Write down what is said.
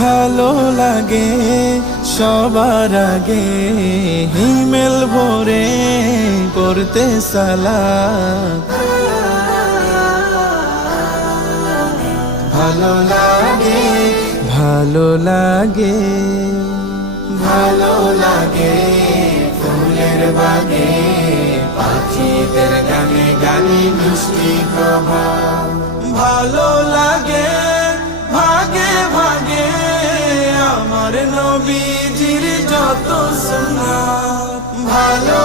ভালো লাগে সবার আগে হিমেল ভরে করতে সালাত। ভালো লাগে ভালো লাগে ভালো লাগে ফুলের বাগে পাখিদের গানে গানে মিষ্টি প্রভাত। ভালো লাগে ভাগে ভাগে আমার নবীজির যত সুন্নাত। ভালো